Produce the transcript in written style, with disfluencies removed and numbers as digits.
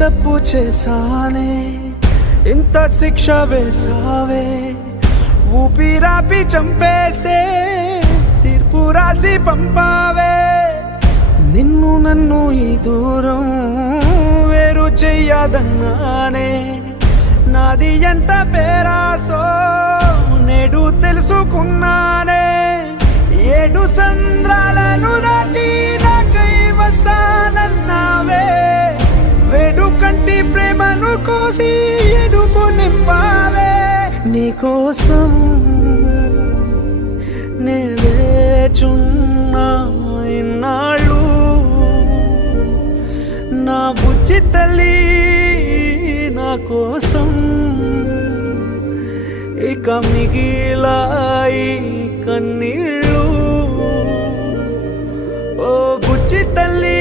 తప్పు చేశానే, ఇంత శిక్ష వేసావే, ఊపిరాపి చంపేసే తీర్పు రాసి పంపావే. నిన్ను నన్ను ఈ దూరం వేరు చెయ్యదన్నానే, నాది ఎంత పేరాసో నేడు తెలుసుకున్నానే. 7 సంద్రాలను దాటి నాకై వస్తానన్నావే, వేడుకంటి ప్రేమను కోసి ఎడుపు నింపావే. నీకోసం నే వేచున్నా ఇన్నాళ్ళు, నా బుజ్జి తల్లి నా కోసం. ఇక మిగిలాయి కన్నీళ్ళు, ఓ బుజ్జి తల్లి